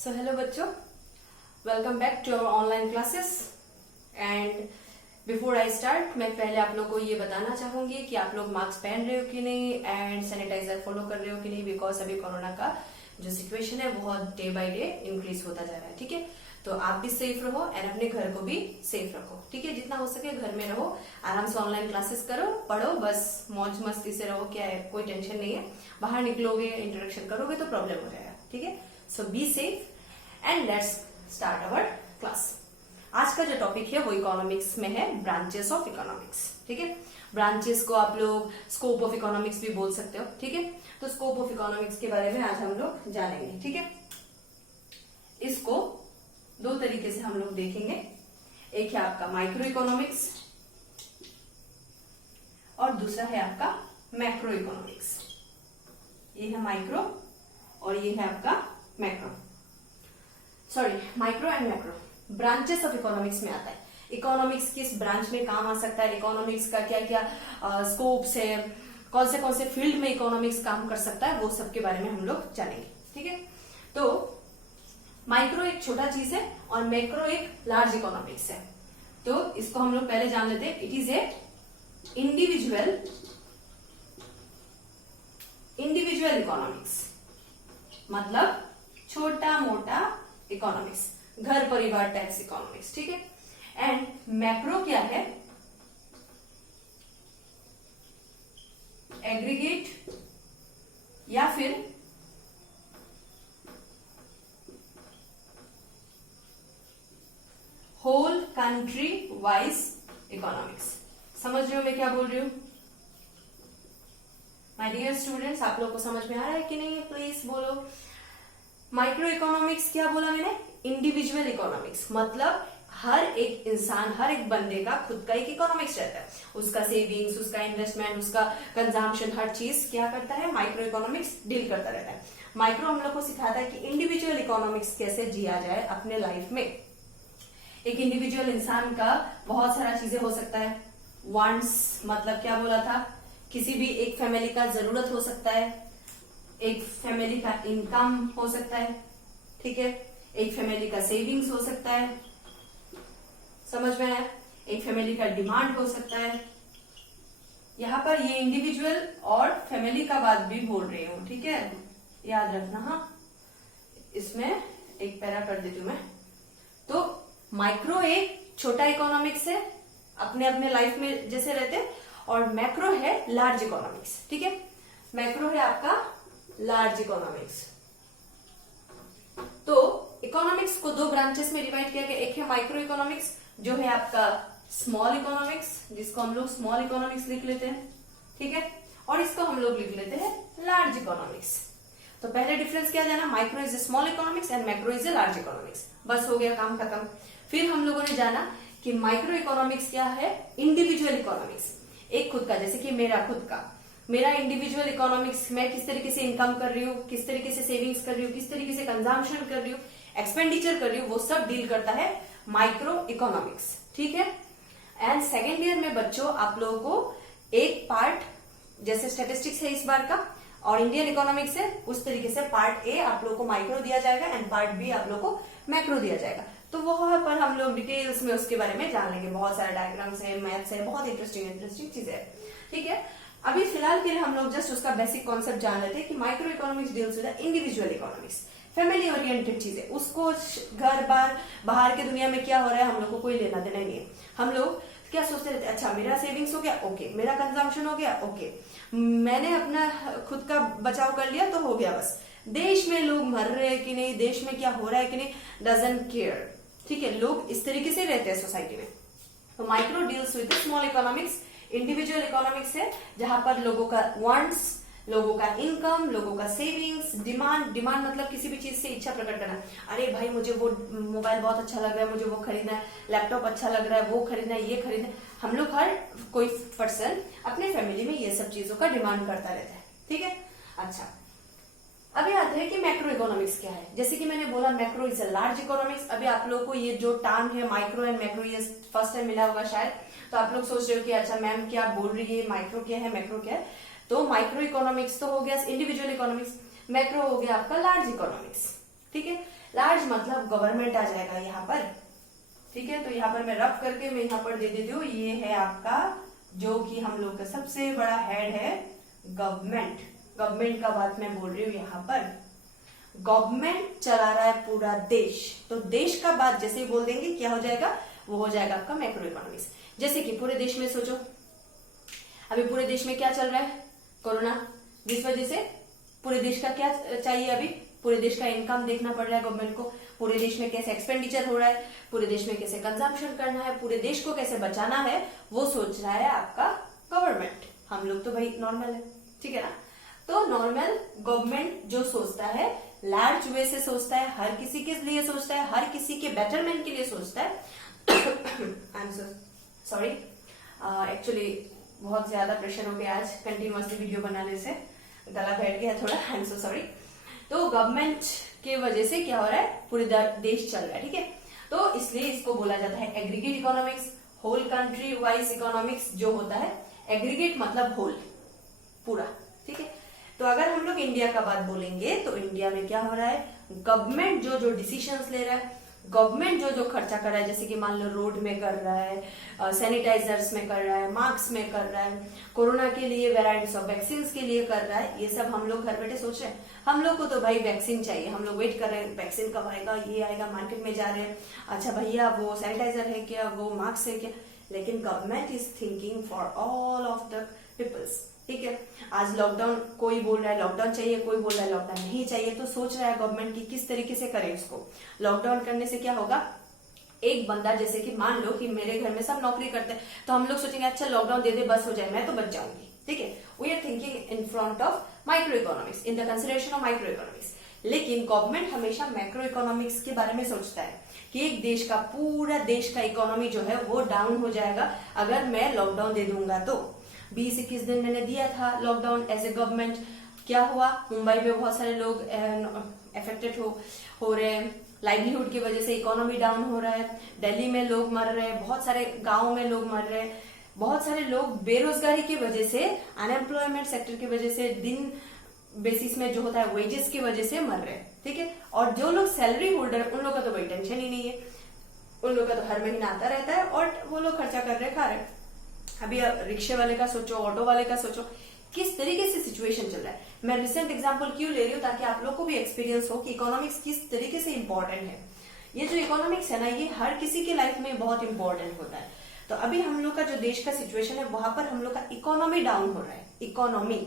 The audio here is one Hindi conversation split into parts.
सो हेलो बच्चों, welcome back to our online classes. And before I start, मैं पहले आप लोगों को ये बताना चाहूंगी कि आप लोग मास्क पहन रहे हो कि नहीं एंड सैनिटाइजर फॉलो कर रहे हो कि नहीं, बिकॉज अभी कोरोना का जो सिचुएशन है बहुत डे बाय डे इंक्रीज होता जा रहा है। ठीक है, तो आप भी सेफ रहो एंड अपने घर को भी सेफ रखो। ठीक है, जितना हो सके घर में रहो, आराम से ऑनलाइन क्लासेस करो, पढ़ो, बस मौज मस्ती से रहो। क्या है, कोई टेंशन नहीं है। बाहर निकलोगे, इंटरेक्शन करोगे तो प्रॉब्लम हो जाएगा। ठीक है, so be safe and let's start our class. आज का जो टॉपिक है वो इकोनॉमिक्स में है, ब्रांचेस ऑफ इकोनॉमिक्स। ठीक है, ब्रांचेस को आप लोग स्कोप ऑफ इकोनॉमिक्स भी बोल सकते हो। ठीक है, तो स्कोप ऑफ इकोनॉमिक्स के बारे में आज हम लोग जानेंगे। ठीक है, इसको दो तरीके से हम लोग देखेंगे। एक है आपका माइक्रो इकोनॉमिक्स और दूसरा है आपका मैक्रो इकोनॉमिक्स। ये है माइक्रो और ये है आपका macro, sorry micro and macro. Branches of economics में आता है इकोनॉमिक्स किस ब्रांच में काम आ सकता है, इकोनॉमिक्स का क्या क्या स्कोप्स है, कौन से फील्ड में इकोनॉमिक्स काम कर सकता है, वो सब के बारे में हम लोग जानेंगे। ठीक है, तो माइक्रो एक छोटा चीज है और मैक्रो एक लार्ज इकोनॉमिक्स है। तो इसको हम लोग पहले जान लेते हैं। It is a individual economics, मतलब छोटा मोटा इकोनॉमिक्स, घर परिवार टाइप्स इकोनॉमिक्स। ठीक है, एंड मैक्रो क्या है, एग्रीगेट या फिर होल कंट्री वाइज इकोनॉमिक्स। समझ रहे हो मैं क्या बोल रही हूं? माय डियर स्टूडेंट्स, आप लोग को समझ में आ रहा है कि नहीं है? प्लीज बोलो। माइक्रो इकोनॉमिक्स क्या बोला मैंने? इंडिविजुअल इकोनॉमिक्स, मतलब हर एक इंसान, हर एक बंदे का खुद का एक इकोनॉमिक्स रहता है। उसका सेविंग्स, उसका इन्वेस्टमेंट, उसका कंजम्पशन, हर चीज क्या करता है, माइक्रो इकोनॉमिक्स डील करता रहता है। माइक्रो हम लोग को सिखाता है कि इंडिविजुअल इकोनॉमिक्स कैसे जिया जाए अपने लाइफ में। एक इंडिविजुअल इंसान का बहुत सारा चीजें हो सकता है। वांट्स मतलब क्या बोला था, किसी भी एक फैमिली का जरूरत हो सकता है, एक फैमिली का इनकम हो सकता है। ठीक है, एक फैमिली का सेविंग्स हो सकता है, समझ में आया? एक फैमिली का डिमांड हो सकता है। यहां पर ये इंडिविजुअल और फैमिली का बात भी बोल रही हूं। ठीक है, याद रखना। हाँ, इसमें एक पैरा कर देती हूं मैं। तो माइक्रो एक छोटा इकोनॉमिक्स है, अपने अपने लाइफ में जैसे रहते, और मैक्रो है लार्ज इकोनॉमिक्स। ठीक है, मैक्रो है आपका लार्ज इकोनॉमिक्स। तो इकोनॉमिक्स को दो ब्रांचेस में डिवाइड किया गया। एक है माइक्रो इकोनॉमिक्स, जो है आपका स्मॉल इकोनॉमिक्स, जिसको हम लोग स्मॉल इकोनॉमिक्स लिख लेते हैं। ठीक है, और इसको हम लोग लिख लेते हैं लार्ज इकोनॉमिक्स। तो पहले डिफरेंस क्या जाना, micro is a small economics and macro is a large economics. बस हो गया, काम खत्म। फिर हम लोगों ने जाना कि माइक्रो इकोनॉमिक्स क्या है, इंडिविजुअल इकोनॉमिक्स, एक खुद का, जैसे कि मेरा खुद का, मेरा इंडिविजुअल इकोनॉमिक्स, मैं किस तरीके से इनकम कर रही हूँ, किस तरीके से सेविंग्स कर रही हूँ, किस तरीके से कंजम्पशन कर रही हूँ, एक्सपेंडिचर कर रही हूँ, वो सब डील करता है माइक्रो इकोनॉमिक्स। ठीक है, एंड सेकेंड ईयर में बच्चों आप लोगों को एक पार्ट, जैसे स्टेटिस्टिक्स है इस बार का और इंडियन इकोनॉमिक्स है, उस तरीके से पार्ट ए आप लोगों को माइक्रो दिया जाएगा एंड पार्ट बी आप लोगों को मैक्रो दिया जाएगा। तो वहां पर हम लोग डिटेल्स में उसके बारे में जान लेंगे। बहुत सारे डायग्राम्स है, मैथ्स है, बहुत इंटरेस्टिंग चीजें है। ठीक है, अभी फिलहाल के लिए हम लोग जस्ट उसका बेसिक कॉन्सेप्ट जान लेते हैं कि micro economics deals with individual economics, family oriented चीजें। उसको घर बार बाहर के दुनिया में क्या हो रहा है हम लोग को कोई लेना देना नहीं है। हम लोग क्या सोचते रहते हैं, अच्छा मेरा सेविंग्स हो गया, ओके, मेरा कंजम्पशन हो गया, ओके, मैंने अपना खुद का बचाव कर लिया तो हो गया बस। देश में लोग मर रहे हैं कि नहीं, देश में क्या हो रहा है कि नहीं, डजंट केयर। ठीक है, लोग इस तरीके से रहते हैं सोसाइटी में। तो micro deals with small economics, individual economics है, जहां पर लोगों का वांट्स, लोगों का इनकम, लोगों का सेविंग्स, डिमांड मतलब किसी भी चीज से इच्छा प्रकट करना। अरे भाई मुझे वो मोबाइल बहुत अच्छा लग रहा है, मुझे वो खरीदना है, लैपटॉप अच्छा लग रहा है, वो खरीदना है, ये खरीदना है। हम लोग हर कोई पर्सन अपने फैमिली में ये सब चीजों का डिमांड करता रहता है। ठीक है, अच्छा अभी आते हैं कि मैक्रो इकोनॉमिक्स क्या है। जैसे कि मैंने बोला macro is a large economics. अभी आप लोगों को ये जो टर्म है माइक्रो एंड मैक्रो, ये फर्स्ट टाइम मिला होगा शायद, तो आप लोग सोच रहे हो कि अच्छा मैम क्या बोल रही है, माइक्रो क्या है, मैक्रो क्या है। तो माइक्रो इकोनॉमिक्स तो हो गया इंडिविजुअल इकोनॉमिक्स, मैक्रो हो गया आपका लार्ज इकोनॉमिक्स। ठीक है, लार्ज मतलब गवर्नमेंट आ जाएगा यहाँ पर, ठीक है। तो यहाँ पर मैं रफ करके मैं यहाँ पर दे देती हूँ, ये है आपका जो कि हम लोग का सबसे बड़ा हेड है गवर्नमेंट। गवर्नमेंट का बात मैं बोल रही हूँ यहाँ पर, गवर्नमेंट चला रहा है पूरा देश, तो देश का बात जैसे ही बोल देंगे क्या हो जाएगा, वो हो जाएगा आपका मैक्रो इकोनॉमिक्स। जैसे कि पूरे देश में सोचो, अभी पूरे देश में क्या चल रहा है, कोरोना, जिस वजह से पूरे देश का क्या चाहिए, अभी पूरे देश का इनकम देखना पड़ रहा है गवर्नमेंट को, पूरे देश में कैसे एक्सपेंडिचर हो रहा है, पूरे देश में कैसे कंजम्पशन करना है, पूरे देश को कैसे बचाना है, वो सोच रहा है आपका गवर्नमेंट। हम लोग तो भाई नॉर्मल है, ठीक है ना। तो नॉर्मल गवर्नमेंट जो सोचता है लार्ज वे से सोचता है, हर किसी के लिए सोचता है, हर किसी के बेटरमेंट के लिए सोचता है। आई एम सॉरी, एक्चुअली बहुत ज्यादा प्रेशर हो गया आज कंटिन्यूअसली वीडियो बनाने से, गला बैठ गया थोड़ा, आई एम सो सॉरी। तो गवर्नमेंट के वजह से क्या हो रहा है, पूरे देश चल रहा है, ठीक है। तो इसलिए इसको बोला जाता है aggregate economics, whole country wise economics जो होता है। एग्रीगेट मतलब होल, पूरा, ठीक है। तो अगर हम लोग इंडिया का बात बोलेंगे तो इंडिया में क्या हो रहा है, गवर्नमेंट जो जो डिसीजंस ले रहा है, गवर्नमेंट जो जो खर्चा कर रहा है, जैसे कि मान लो रोड में कर रहा है, सैनिटाइजर्स में कर रहा है, मास्क में कर रहा है, कोरोना के लिए वेराइटीज ऑफ वैक्सीन के लिए कर रहा है, ये सब हम लोग घर बैठे सोच रहे हैं। हम लोग को तो भाई वैक्सीन चाहिए, हम लोग वेट कर रहे हैं वैक्सीन कब आएगा, ये आएगा, मार्केट में जा रहे हैं, अच्छा भैया वो सैनिटाइजर है क्या, वो मास्क है क्या। लेकिन government is thinking for all of the peoples, ठीक है। आज लॉकडाउन, कोई बोल रहा है लॉकडाउन चाहिए, कोई बोल रहा है लॉकडाउन नहीं चाहिए, तो सोच रहा है गवर्नमेंट की किस तरीके से करे इसको। लॉकडाउन करने से क्या होगा, एक बंदा, जैसे कि मान लो कि मेरे घर में सब नौकरी करते हैं, तो हम लोग सोचेंगे अच्छा लॉकडाउन दे दे बस हो जाए, मैं तो बच जाऊंगी, ठीक है। We are thinking in front of micro economics, in the consideration of micro economics. लेकिन गवर्नमेंट हमेशा मैक्रो इकोनॉमिक्स के बारे में सोचता है कि एक देश का, पूरा देश का इकोनॉमी जो है वो डाउन हो जाएगा अगर मैं लॉकडाउन दे दूंगा। तो 20-21 दिन मैंने दिया था लॉकडाउन एज ए गवर्नमेंट, क्या हुआ, मुंबई में बहुत सारे लोग अफेक्टेड हो रहे हैं, लाइवलीहुड की वजह से इकोनॉमी डाउन हो रहा है, दिल्ली में लोग मर रहे हैं, बहुत सारे गाँव में लोग मर रहे हैं, बहुत सारे लोग बेरोजगारी की वजह से, अनएम्प्लॉयमेंट सेक्टर की वजह से, दिन बेसिस में जो होता है वेजेस की वजह से मर रहे हैं, ठीक है। और जो लोग सैलरी होल्डर, उन लोगों का तो कोई टेंशन ही नहीं है, उन लोगों का तो हर महीना आता रहता है और वो लोग खर्चा कर रहे, खा रहे। अभी रिक्शे वाले का सोचो, ऑटो वाले का सोचो, किस तरीके से सिचुएशन चल रहा है। मैं रिसेंट एग्जांपल क्यों ले रही हूँ, ताकि आप लोग को भी एक्सपीरियंस हो कि इकोनॉमिक्स किस तरीके से इंपॉर्टेंट है। ये जो इकोनॉमिक्स है ना, ये हर किसी के लाइफ में बहुत इंपॉर्टेंट होता है। तो अभी हम लोग का जो देश का सिचुएशन है, वहां पर हम लोग का इकोनॉमी डाउन हो रहा है। इकोनॉमी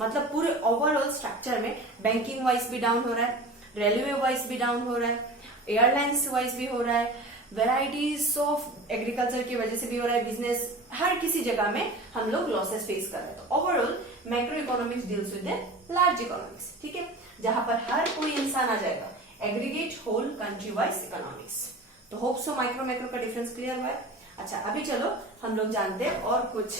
मतलब पूरे ओवरऑल स्ट्रक्चर में बैंकिंग वाइज भी डाउन हो रहा है, रेलवे वाइज भी डाउन हो रहा है, एयरलाइंस वाइज भी हो रहा है, वेराइटीज ऑफ एग्रीकल्चर की वजह से भी हो रहा है, बिजनेस, हर किसी जगह में हम लोग लॉसेस फेस कर रहे हैं। तो overall macro economics deals with the large economics, ठीक है, जहां पर हर कोई इंसान आ जाएगा। Aggregate whole country wise economics. तो होप सो माइक्रो मैक्रो का डिफरेंस क्लियर हुआ है। अच्छा, अभी चलो हम लोग जानते हैं और कुछ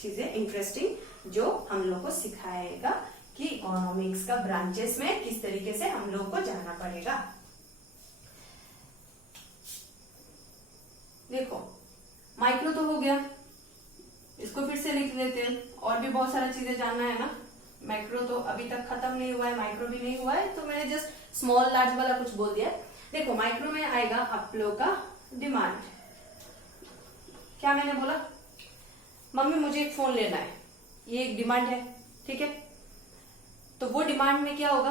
चीजें इंटरेस्टिंग जो हम लोग को सिखाएगा कि इकोनॉमिक्स का ब्रांचेस में किस तरीके से हम लोग को जाना पड़ेगा। देखो, माइक्रो तो हो गया, इसको फिर से लिख लेते हैं, और भी बहुत सारा चीजें जानना है ना। मैक्रो तो अभी तक खत्म नहीं हुआ है, माइक्रो भी नहीं हुआ है, तो मैंने जस्ट स्मॉल लार्ज वाला कुछ बोल दिया। देखो, माइक्रो में आएगा आप लोग का डिमांड। क्या मैंने बोला, मम्मी मुझे एक फोन लेना है, ये एक डिमांड है, ठीक है। तो वो डिमांड में क्या होगा,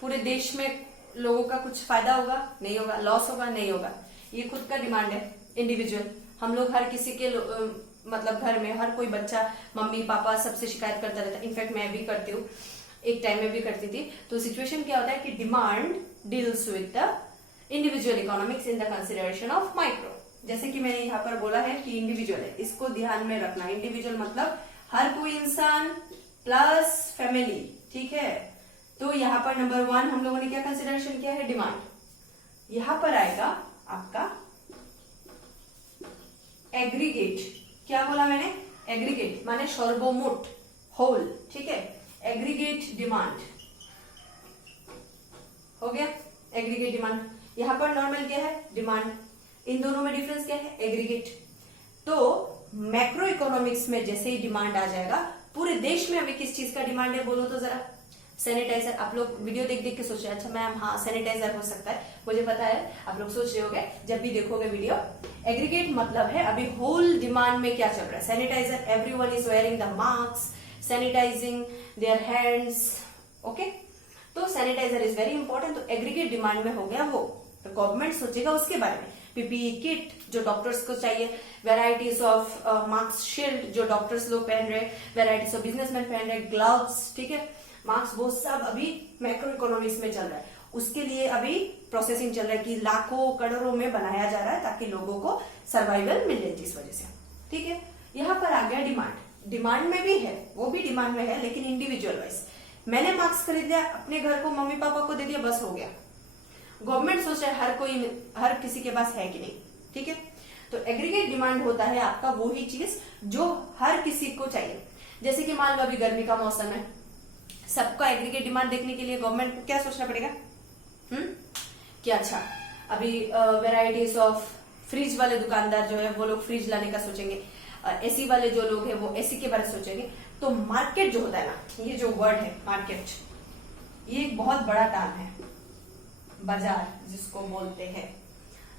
पूरे देश में लोगों का कुछ फायदा होगा, नहीं होगा, लॉस होगा, नहीं होगा। ये खुद का डिमांड है, इंडिविजुअल। हम लोग हर किसी के मतलब घर में हर कोई बच्चा मम्मी पापा सबसे शिकायत करता रहता है। इनफैक्ट मैं भी करती हूँ, एक टाइम में भी करती थी। तो सिचुएशन क्या होता है कि demand deals with the individual economics in the consideration of micro. जैसे कि मैंने यहाँ पर बोला है कि इंडिविजुअल है, इसको ध्यान में रखना। इंडिविजुअल मतलब हर कोई इंसान प्लस फैमिली, ठीक है। तो यहाँ पर नंबर 1 हम लोगों ने क्या कंसिडरेशन किया है, डिमांड। यहाँ पर आएगा आपका एग्रीगेट। क्या बोला मैंने, एग्रीगेट माने सर्वमोट, होल, ठीक है। एग्रीगेट डिमांड हो गया, एग्रीगेट डिमांड। यहाँ पर नॉर्मल क्या है, डिमांड। इन दोनों में डिफरेंस क्या है, एग्रीगेट। तो मैक्रो इकोनॉमिक्स में जैसे ही डिमांड आ जाएगा, पूरे देश में अभी किस चीज का डिमांड है बोलो तो जरा, सैनिटाइजर, आप लोग वीडियो देख देख के सोच रहे हैं अच्छा मैम हाँ सैनिटाइजर हो सकता है, मुझे पता है आप लोग सोच रहे होगे जब भी देखोगे वीडियो। एग्रीगेट मतलब है अभी होल डिमांड में क्या चल रहा है, sanitiser, everyone is wearing the mask, sanitising their hands, okay. तो सैनिटाइजर इज वेरी इंपॉर्टेंट। तो एग्रीगेट डिमांड में हो गया वो, तो गवर्नमेंट सोचेगा उसके बारे में। पीपीई किट जो डॉक्टर्स को चाहिए, वेराइटीज ऑफ मास्क शील्ड जो डॉक्टर्स लोग पहन रहे, वेराइटीज ऑफ बिजनेसमैन पहन रहे, ग्लव्स, ठीक है, मास्क, वो सब अभी मैक्रो इकोनॉमिक्स में चल रहा है। उसके लिए अभी प्रोसेसिंग चल रहा है कि लाखों करोड़ों में बनाया जा रहा है ताकि लोगों को सर्वाइवल मिले जिस वजह से, ठीक है। यहाँ पर आ गया डिमांड, डिमांड में भी है, वो भी डिमांड में है लेकिन इंडिविजुअल वाइज। मैंने मास्क खरीद लिया, अपने घर को मम्मी पापा को दे दिया, बस हो गया। गवर्नमेंट सोच रहा है हर किसी के पास है कि नहीं, ठीक है। तो एग्रीगेट डिमांड होता है आपका वही चीज जो हर किसी को चाहिए। जैसे कि मान लो अभी गर्मी का मौसम है, सबका एग्रीगेट डिमांड देखने के लिए गवर्नमेंट को क्या सोचना पड़ेगा, कि अच्छा अभी वेराइटीज ऑफ फ्रिज वाले दुकानदार जो है वो लोग फ्रिज लाने का सोचेंगे, एसी वाले जो लोग हैं वो एसी के बारे में सोचेंगे। तो मार्केट जो होता है ना, ये जो वर्ड है मार्केट, ये एक बहुत बड़ा टर्म है, बाजार जिसको बोलते हैं।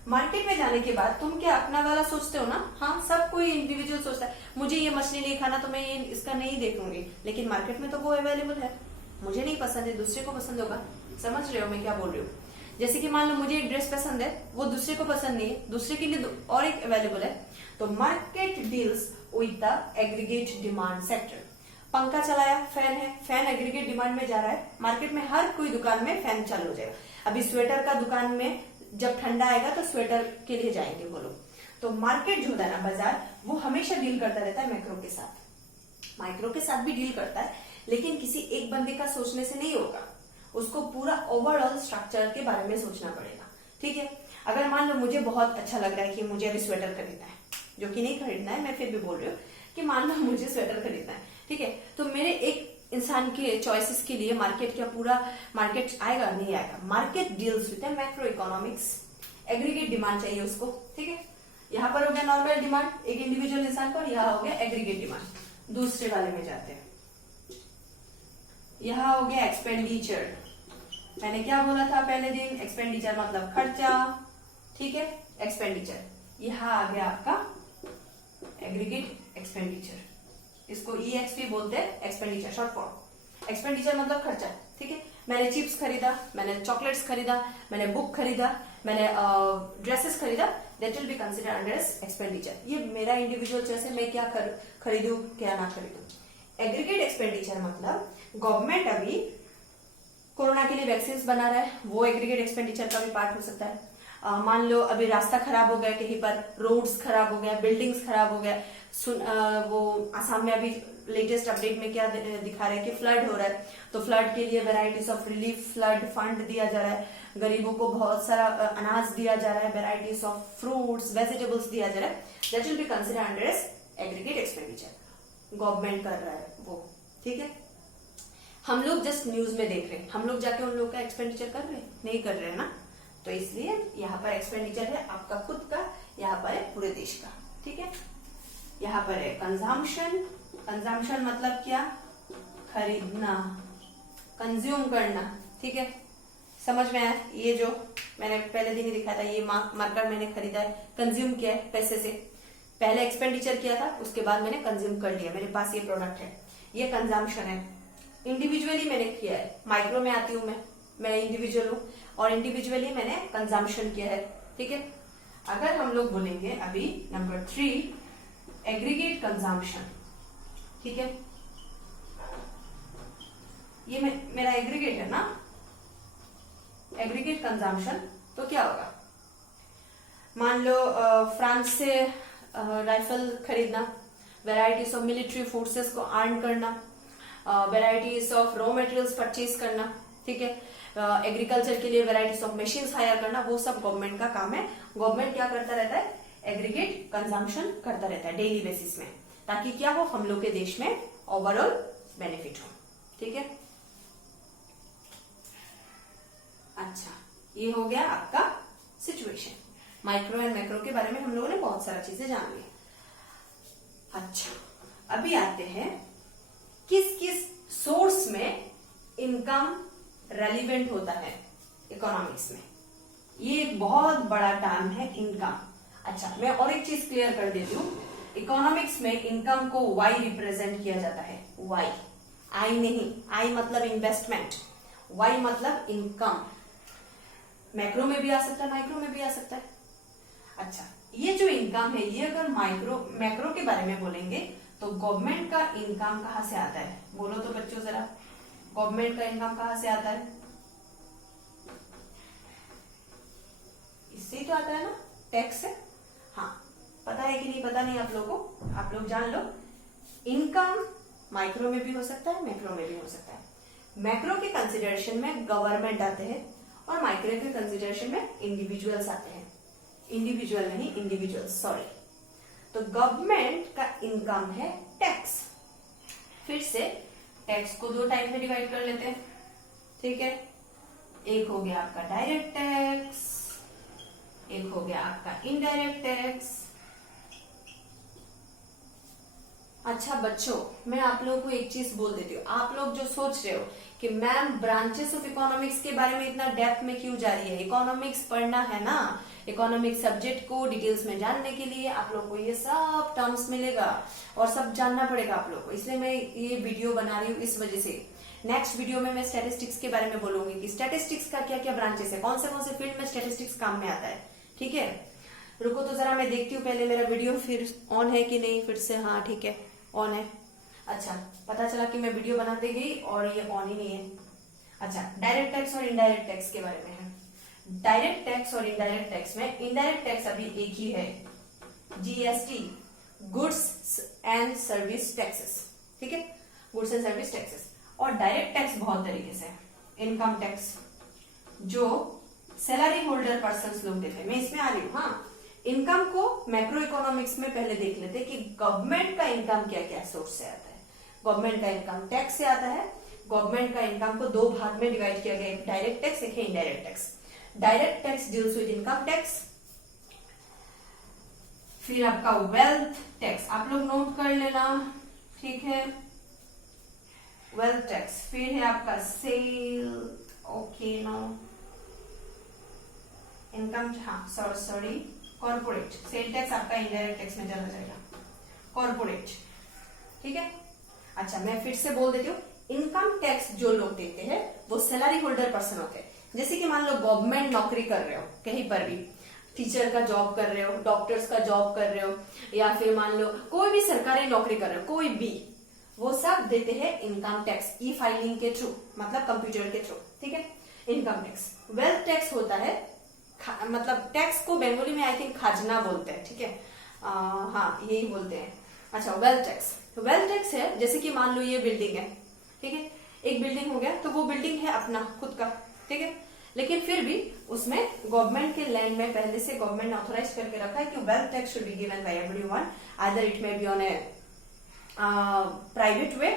मार्केट में जाने के बाद तुम क्या अपना वाला सोचते हो ना, हाँ सब कोई इंडिविजुअल सोचता है मुझे ये मछली नहीं खाना तो मैं ये इसका नहीं देखूंगी, लेकिन मार्केट में तो वो अवेलेबल है, मुझे नहीं पसंद है दूसरे को पसंद होगा। समझ रहे हो मैं क्या बोल रही हूँ। जैसे कि मान लो मुझे एक ड्रेस पसंद है, वो दूसरे को पसंद नहीं है, दूसरे के लिए और एक अवेलेबल है। तो market deals with the aggregate demand sector. पंखा चलाया, फैन है, फैन एग्रीगेट डिमांड में जा रहा है, मार्केट में हर कोई दुकान में फैन चालू हो जाएगा। अभी स्वेटर का दुकान में जब ठंडा आएगा तो स्वेटर के लिए जाएंगे वो लोग। तो मार्केट जो होता है ना, बाजार, वो हमेशा डील करता रहता है मैक्रो के साथ, माइक्रो के साथ भी डील करता है, लेकिन किसी एक बंदे का सोचने से नहीं होगा, उसको पूरा ओवरऑल स्ट्रक्चर के बारे में सोचना पड़ेगा, ठीक है। अगर मान लो मुझे बहुत अच्छा लग रहा है कि मुझे अभी स्वेटर खरीदना है, जो कि नहीं खरीदना है, मैं फिर भी बोल रही हूँ कि मान लो मुझे स्वेटर खरीदना है, ठीक है। तो मेरे एक इंसान के चॉइसेस के लिए मार्केट क्या पूरा मार्केट आएगा, नहीं आएगा। Market deals with macro economics, aggregate demand चाहिए उसको, ठीक है। यहाँ पर हो गया नॉर्मल डिमांड एक इंडिविजुअल इंसान पर, यहाँ हो गया एग्रीगेट डिमांड। दूसरे वाले में जाते हैं, यहाँ हो गया एक्सपेंडिचर। मैंने क्या बोला था पहले दिन, एक्सपेंडिचर मतलब खर्चा, ठीक है, एक्सपेंडिचर। यहाँ आ गया आपका एग्रीगेट एक्सपेंडिचर, इसको EXP बोलते हैं, एक्सपेंडिचर शॉर्ट फॉर्म। एक्सपेंडिचर मतलब खर्चा, ठीक है। मैंने चिप्स खरीदा, मैंने चॉकलेट्स खरीदा, मैंने बुक खरीदा, मैंने ड्रेसेस खरीदा, that will be consider under as expenditure. ये मेरा इंडिविजुअल चॉइस है, मैं क्या खरीदूं क्या ना खरीदूं। एग्रीगेट एक्सपेंडिचर मतलब गवर्नमेंट अभी कोरोना के लिए वैक्सीन बना रहा है, वो एग्रीगेट एक्सपेंडिचर का भी पार्ट हो सकता है। मान लो अभी रास्ता खराब हो गया कहीं पर, रोड्स खराब हो गया, बिल्डिंग्स खराब हो गया, वो आसाम में अभी लेटेस्ट अपडेट में क्या दिखा रहे हैं कि फ्लड हो रहा है, तो फ्लड के लिए varieties of relief flood fund दिया जा रहा है, गरीबों को बहुत सारा अनाज दिया जा रहा है, वेराइटीज ऑफ फ्रूट्स वेजिटेबल्स दिया जा रहा है, that will be consider under as aggregate expenditure, government कर रहा है वो, ठीक है। हम लोग जस्ट न्यूज में देख रहे हैं, हम लोग जाके उन लोग का एक्सपेंडिचर कर रहे हैं, नहीं कर रहे हैं ना, तो इसलिए यहाँ पर एक्सपेंडिचर है आपका खुद का, यहाँ पर है पूरे देश का, ठीक है। यहाँ पर है कंजम्पशन, कंजम्पशन मतलब क्या, खरीदना, कंज्यूम करना, ठीक है। समझ में आया, ये जो मैंने पहले दिन ही दिखाया था, ये मार्कर मैंने खरीदा है, कंज्यूम किया है पैसे से, पहले एक्सपेंडिचर किया था, उसके बाद मैंने कंज्यूम कर लिया, मेरे पास ये प्रोडक्ट है, ये कंजम्पशन है। इंडिविजुअली मैंने किया है, माइक्रो में आती हूँ मैं इंडिविजुअल हूँ, और इंडिविजुअली मैंने कंजम्पशन किया है, ठीक है। अगर हम लोग बोलेंगे अभी नंबर 3 एग्रीगेट कंजम्पशन, ठीक है, ये मेरा एग्रीगेट है ना, एग्रीगेट कंजम्पशन, तो क्या होगा, मान लो फ्रांस से राइफल खरीदना, वेराइटीज ऑफ मिलिट्री फोर्सेस को आर्म करना, varieties of raw materials purchase करना, ठीक है, एग्रीकल्चर के लिए वेराइटीज ऑफ मशीन्स हायर करना, वो सब गवर्नमेंट का काम है। गवर्नमेंट क्या करता रहता है, एग्रीगेट कंजम्पशन करता रहता है डेली बेसिस में, ताकि क्या हो, हम लोग के देश में ओवरऑल बेनिफिट हो, ठीक है। अच्छा, ये हो गया आपका सिचुएशन, माइक्रो एंड मैक्रो के बारे में हम लोगों ने बहुत सारा चीजें जान ली। अच्छा, अभी आते हैं किस किस सोर्स में इन इनकम रेलिवेंट होता है इकोनॉमिक्स में। ये एक बहुत बड़ा टर्म है इनकम। अच्छा, मैं और एक चीज क्लियर कर देती हूँ, इकोनॉमिक्स में इनकम को वाई रिप्रेजेंट किया जाता है, वाई, आई नहीं। आई मतलब इन्वेस्टमेंट, वाई मतलब इनकम। मैक्रो में भी आ सकता है, माइक्रो में भी आ सकता है। अच्छा, ये जो इनकम है, ये अगर मैक्रो के बारे में बोलेंगे तो गवर्नमेंट का इनकम कहां से आता है? बोलो तो बच्चों जरा, गवर्नमेंट का इनकम कहां से आता है? इससे ही तो आता है ना, टैक्स से। हाँ, पता है कि नहीं पता नहीं आप लोगों को, आप लोग जान लो। इनकम माइक्रो में भी हो सकता है, मैक्रो में भी हो सकता है। मैक्रो के कंसिडरेशन में गवर्नमेंट आते हैं और माइक्रो के कंसिडरेशन में इंडिविजुअल्स आते हैं। इंडिविजुअल नहीं, इंडिविजुअल, सॉरी। तो गवर्नमेंट का इनकम है टैक्स। फिर से टैक्स को दो टाइप में डिवाइड कर लेते हैं, ठीक है। एक हो गया आपका डायरेक्ट टैक्स, एक हो गया आपका इनडायरेक्ट टैक्स। अच्छा बच्चों, मैं आप लोगों को एक चीज बोल देती हूँ। आप लोग जो सोच रहे हो कि मैम ब्रांचेस ऑफ इकोनॉमिक्स के बारे में इतना डेप्थ में क्यों जा रही है, इकोनॉमिक्स पढ़ना है ना, इकोनॉमिक्स सब्जेक्ट को डिटेल्स में जानने के लिए आप लोग को ये सब टर्म्स मिलेगा और सब जानना पड़ेगा आप लोग को। इसलिए मैं ये वीडियो बना रही हूँ इस वजह से। नेक्स्ट वीडियो में मैं स्टैटिस्टिक्स के बारे में बोलूंगी कि स्टैटिस्टिक्स का क्या क्या ब्रांचेस है, कौन से फील्ड में स्टैटिस्टिक्स काम में आता है, ठीक है। रुको तो जरा, मैं देखती हूँ पहले मेरा वीडियो फिर ऑन है कि नहीं। फिर से हाँ ठीक है, ऑन है। अच्छा, पता चला कि मैं वीडियो बनाते गई और ये ऑन ही नहीं है। अच्छा, डायरेक्ट टैक्स और इनडायरेक्ट टैक्स के बारे में है। डायरेक्ट टैक्स और इनडायरेक्ट टैक्स में इनडायरेक्ट टैक्स अभी एक ही है, GST, goods and service taxes, ठीक है, गुड्स एंड सर्विस टैक्सेस। और डायरेक्ट टैक्स बहुत तरीके से, इनकम टैक्स जो सैलरी होल्डर पर्सन लोग देते हैं। मैं इसमें आ रही हूँ। हाँ, इनकम को मैक्रो इकोनॉमिक्स में पहले देख लेते हैं कि गवर्नमेंट का इनकम क्या क्या सोर्स से आता है। गवर्नमेंट का इनकम टैक्स से आता है। गवर्नमेंट का इनकम को दो भाग में डिवाइड किया गया, एक डायरेक्ट टैक्स, एक है indirect tax. Direct tax deals with income tax. फिर आपका वेल्थ टैक्स, आप लोग नोट कर लेना, ठीक है, वेल्थ टैक्स। फिर है आपका सेल, ओके नो, इनकम, हाँ सॉरी, कॉर्पोरेट। सेल टैक्स आपका इनडायरेक्ट टैक्स में चला जाएगा, कॉर्पोरेट, ठीक है। अच्छा, मैं फिर से बोल देती हूँ, इनकम टैक्स जो लोग देते हैं वो सैलरी होल्डर पर्सन होते हैं। जैसे कि मान लो गवर्नमेंट नौकरी कर रहे हो, कहीं पर भी टीचर का जॉब कर रहे हो, डॉक्टर्स का जॉब कर रहे हो, या फिर मान लो कोई भी सरकारी नौकरी कर रहे हो, कोई भी, वो सब देते हैं इनकम टैक्स ई फाइलिंग के थ्रू, मतलब कंप्यूटर के थ्रू, ठीक है, इनकम टैक्स। वेल्थ टैक्स होता है, मतलब टैक्स को बंगाली में आई थिंक खाजना बोलते हैं, ठीक है, हाँ यही बोलते हैं। अच्छा, वेल्थ टैक्स, वेल्थ टैक्स है जैसे कि मान लो ये बिल्डिंग है, ठीक है, एक बिल्डिंग हो गया, तो वो बिल्डिंग है अपना खुद का, ठीक है, लेकिन फिर भी उसमें गवर्नमेंट के लैंड में पहले से गवर्नमेंट ने ऑथोराइज करके रखा है कि wealth tax should be given by everyone, either it may be on a private way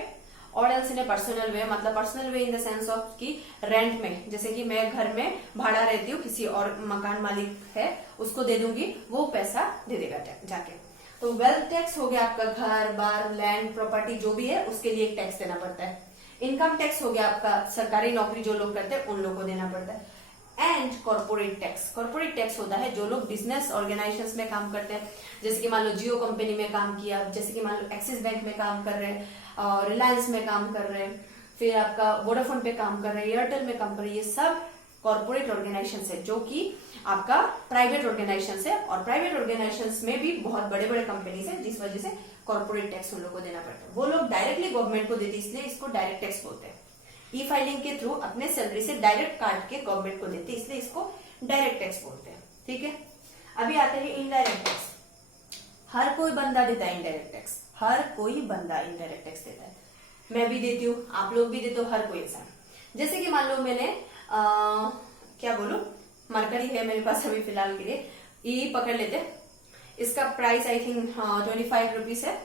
or else in a personal way. मतलब personal way in the sense of कि रेंट में, जैसे कि मैं घर में भाड़ा रहती हूँ, किसी और मकान मालिक है उसको दे दूंगी, वो पैसा दे देगा जाके। तो वेल्थ टैक्स हो गया आपका घर बार, लैंड, प्रॉपर्टी जो भी है उसके लिए एक टैक्स देना पड़ता है। इनकम टैक्स हो गया आपका सरकारी नौकरी जो लोग करते हैं उन लोगों को देना पड़ता है। And corporate tax, corporate tax होता है जो लोग बिजनेस ऑर्गेनाइजेशंस में काम करते हैं, जैसे कि मान लो जियो कंपनी में काम किया, जैसे कि मान लो एक्सिस बैंक में काम कर रहे हैं, रिलायंस में काम कर रहे हैं, फिर आपका वोडाफोन पे काम कर रहे हैं, एयरटेल में काम कर रहे हैं, ये सब कॉर्पोरेट ऑर्गेनाइजेशन है जो कि आपका प्राइवेट ऑर्गेनाइजेशन है। और प्राइवेट ऑर्गेनाइजेशन में भी बहुत बड़े बड़े कंपनीज है, जिस वजह से कॉर्पोरेट टैक्स उन लोग को देना पड़ता है। वो लोग डायरेक्टली गवर्नमेंट को देते, इसलिए इसको डायरेक्ट टैक्स बोलते हैं। ई फाइलिंग के थ्रू अपने सैलरी से डायरेक्ट काट के गवर्नमेंट को देते, इसलिए इसको डायरेक्ट टैक्स बोलते हैं, ठीक है। अभी आते हैं इनडायरेक्ट टैक्स। हर कोई बंदा देता है इनडायरेक्ट टैक्स, हर कोई बंदा इनडायरेक्ट टैक्स देता है। मैं भी देती हूँ, आप लोग भी देते हो, हर कोई इंसान। जैसे कि मान लो मैंने क्या बोलूं, मरकरी है मेरे पास अभी फिलहाल के लिए, ये पकड़ लेते, इसका प्राइस आई थिंक 25 रुपीज है,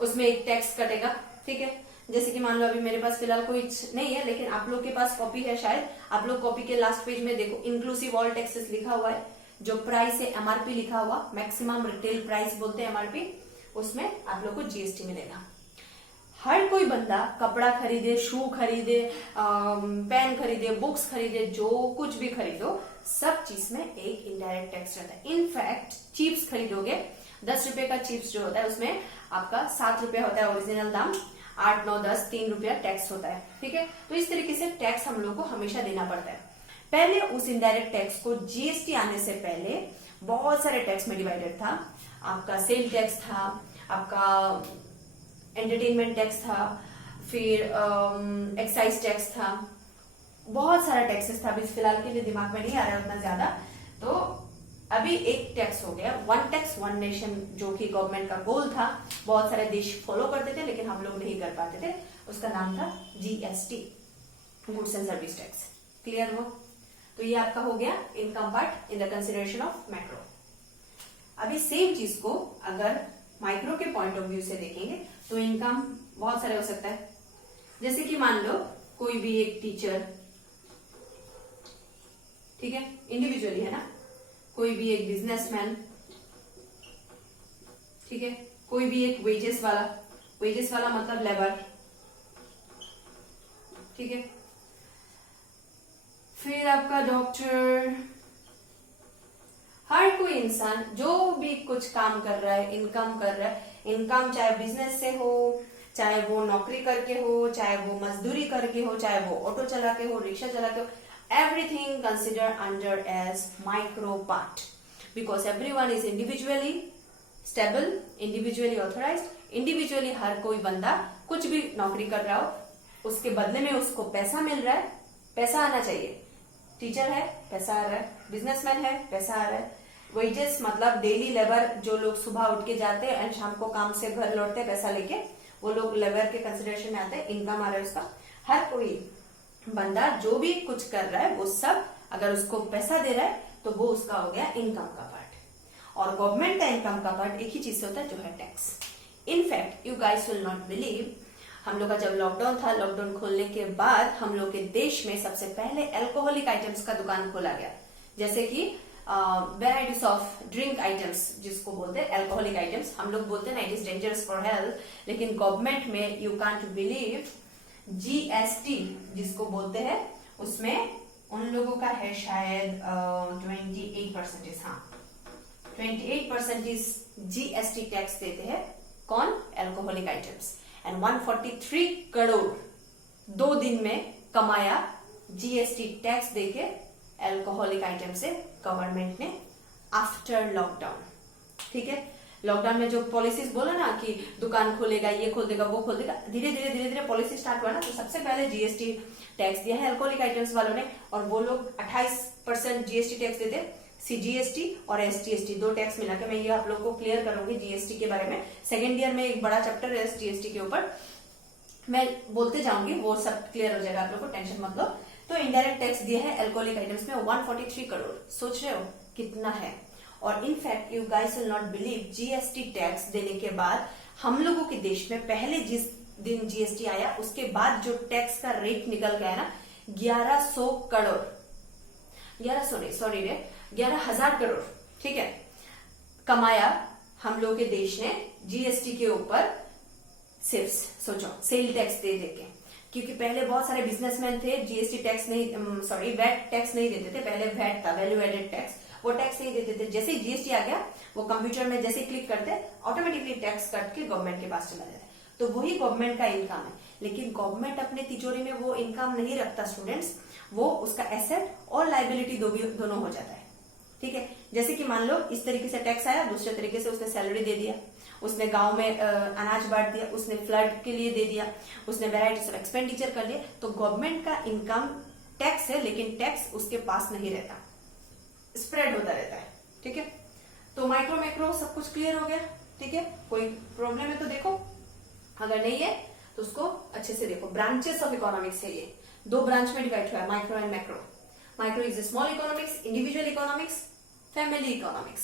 उसमें एक टैक्स कटेगा, ठीक है। जैसे कि मान लो अभी मेरे पास फिलहाल कोई नहीं है, लेकिन आप लोग के पास कॉपी है शायद, आप लोग कॉपी के लास्ट पेज में देखो, इंक्लूसिव ऑल टैक्सेस लिखा हुआ है, जो प्राइस है एमआरपी लिखा हुआ, मैक्सिमम रिटेल प्राइस बोलते हैं एमआरपी, उसमें आप लोग को जीएसटी मिलेगा। हर कोई बंदा कपड़ा खरीदे, शू खरीदे, पेन खरीदे, बुक्स खरीदे, जो कुछ भी खरीदो, सब चीज में एक इनडायरेक्ट टैक्स रहता है। इनफैक्ट चिप्स खरीदोगे, 10 रुपए का चिप्स जो होता है उसमें आपका 7 रुपया होता है ओरिजिनल दाम, 8, 9, 10 3 रुपया टैक्स होता है। ठीक है, तो इस तरीके से टैक्स हम लोग को हमेशा देना पड़ता है। पहले उस इनडायरेक्ट टैक्स को जीएसटी आने से पहले बहुत सारे टैक्स में डिवाइडेड था। आपका सेल टैक्स था, आपका एंटरटेनमेंट टैक्स था, फिर एक्साइज टैक्स था, बहुत सारा टैक्सेस था। अभी फिलहाल के लिए दिमाग में नहीं आ रहा है उतना ज्यादा। तो अभी एक टैक्स हो गया, वन टैक्स वन नेशन, जो कि गवर्नमेंट का गोल था, बहुत सारे देश फॉलो करते थे लेकिन हम लोग नहीं कर पाते थे। उसका नाम था GST, goods and service tax. Clear हुआ? तो ये आपका हो गया income part in the consideration of macro. अभी सेम चीज को अगर माइक्रो के पॉइंट ऑफ व्यू से देखेंगे तो इनकम बहुत सारे हो सकता है। जैसे कि मान लो कोई भी एक टीचर, ठीक है, इंडिविजुअली है ना, कोई भी एक बिजनेसमैन, ठीक है, कोई भी एक वेजेस वाला मतलब लेबर, ठीक है, फिर आपका डॉक्टर, हर कोई इंसान जो भी कुछ काम कर रहा है, इनकम कर रहा है, इनकम चाहे बिजनेस से हो, चाहे वो नौकरी करके हो, चाहे वो मजदूरी करके हो, चाहे वो ऑटो चला के हो, रिक्शा चला के हो, everything considered under as micro part because everyone is individually stable, individually authorized, individually हर कोई बंदा कुछ भी नौकरी कर रहा हो, उसके बदले में उसको पैसा मिल रहा है, पैसा आना चाहिए। टीचर है, पैसा आ रहा है, बिजनेसमैन है, पैसा आ रहा है, वेजेस मतलब डेली लेबर, जो लोग सुबह उठ के जाते हैं एंड शाम को काम से घर लौटते हैं पैसा लेके, वो लोग लेबर के कंसिडरेशन में आते हैं, इनकम आ रहा है उसका। हर कोई बंदा जो भी कुछ कर रहा है वो सब अगर उसको पैसा दे रहा है तो वो उसका हो गया इनकम का पार्ट। और गवर्नमेंट का इनकम का पार्ट एक ही चीज से होता है, जो है tax. In fact you guys will not believe, हम लोग का जब लॉकडाउन था, लॉकडाउन खोलने के बाद हम लोग के देश में सबसे पहले अल्कोहलिक आइटम्स का दुकान खोला गया। जैसे कि वेराइटीज ऑफ ड्रिंक आइटम्स, जिसको बोलते हैं अल्कोहलिक आइटम्स। हम लोग बोलते हैं ना it is dangerous for health, लेकिन गवर्नमेंट में यू कांट बिलीव जीएसटी जिसको बोलते हैं, उसमें उन लोगों का है शायद 28%। हाँ, 28% जीएसटी टैक्स देते हैं। कौन? Alcoholic items. एंड 143 करोड़ 2 दिन में कमाया जीएसटी टैक्स देके अल्कोहलिक आइटम से गवर्नमेंट ने आफ्टर लॉकडाउन। ठीक है, लॉकडाउन में जो पॉलिसीज बोला ना कि दुकान खोलेगा, ये खोल देगा, वो खोल देगा, धीरे धीरे पॉलिसी स्टार्ट हुआ ना, तो सबसे पहले जीएसटी टैक्स दिया है अल्कोहलिक आइटम्स वालों ने। और वो लोग 28% जीएसटी टैक्स देते, सीजीएसटी और एसटीएसटी, 2 टैक्स मिला के। मैं ये आप लोग को क्लियर करूंगी जीएसटी के बारे में। सेकेंड ईयर में एक बड़ा चैप्टर है एसटीएसटी के ऊपर, मैं बोलते जाऊंगी, वो सब क्लियर हो जाएगा, आप लोग को टेंशन मत लो। तो इनडायरेक्ट टैक्स दिया है अल्कोहलिक आइटम्स में 143 करोड़। सोच रहे हो कितना है? और in fact you guys will not believe, GST tax देने के बाद हम लोगों के देश में पहले जिस दिन जीएसटी आया उसके बाद जो टैक्स का रेट निकल गया ना, 1100 करोड़, 1100 नहीं, सॉरी रे, 11,000 करोड़, ठीक है, कमाया हम लोग के देश ने जीएसटी के ऊपर। सिर्फ सोचो, सेल टैक्स दे देके, क्योंकि पहले बहुत सारे बिजनेसमैन थे जीएसटी टैक्स नहीं, सॉरी वैट टैक्स नहीं देते थे। पहले वैट था, वैल्यू एडेड टैक्स, वो टैक्स नहीं देते थे। जैसे ही जीएसटी आ गया, वो कंप्यूटर में जैसे क्लिक करते ऑटोमेटिकली टैक्स कट के गवर्नमेंट के पास चला जाता है। तो वही गवर्नमेंट का इनकम है। लेकिन गवर्नमेंट अपने तिजोरी में वो इनकम नहीं रखता स्टूडेंट्स, वो उसका एसेट और लाइबिलिटी दोनों हो जाता है। ठीक है, जैसे कि मान लो इस तरीके से टैक्स आया, दूसरे तरीके से उसने सैलरी दे दिया, उसने गांव में अनाज बांट दिया, उसने फ्लड के लिए दे दिया, उसने वेराइटीज ऑफ एक्सपेंडिचर कर लिया। तो गवर्नमेंट का इनकम टैक्स है, लेकिन टैक्स उसके पास नहीं रहता, स्प्रेड होता रहता है। ठीक है, तो माइक्रो मैक्रो सब कुछ क्लियर हो गया। ठीक है, कोई प्रॉब्लम है तो देखो, अगर नहीं है तो उसको अच्छे से देखो। ब्रांचेस ऑफ इकोनॉमिक्स है ये, 2 ब्रांच में डिवाइड हुआ है, micro and macro. Micro is a small economics, individual economics, family economics.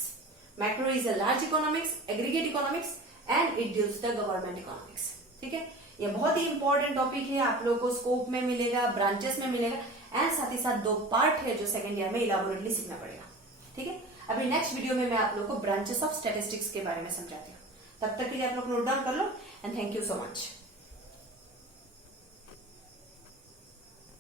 Macro is a large economics, aggregate economics, and it deals the government economics. ठीक है, ये बहुत ही इंपॉर्टेंट टॉपिक है, आप लोगों को स्कोप में मिलेगा, ब्रांचेस में मिलेगा, एंड साथ ही साथ 2 पार्ट है जो सेकेंड ईयर में इलाबोरेटली सीखना पड़ेगा। ठीक है, अभी नेक्स्ट वीडियो में मैं आप लोगों को ब्रांचेस ऑफ स्टैटिस्टिक्स के बारे में समझाती हूँ। तब तक के लिए आप लोग नोट डाउन कर लो, and thank you so much.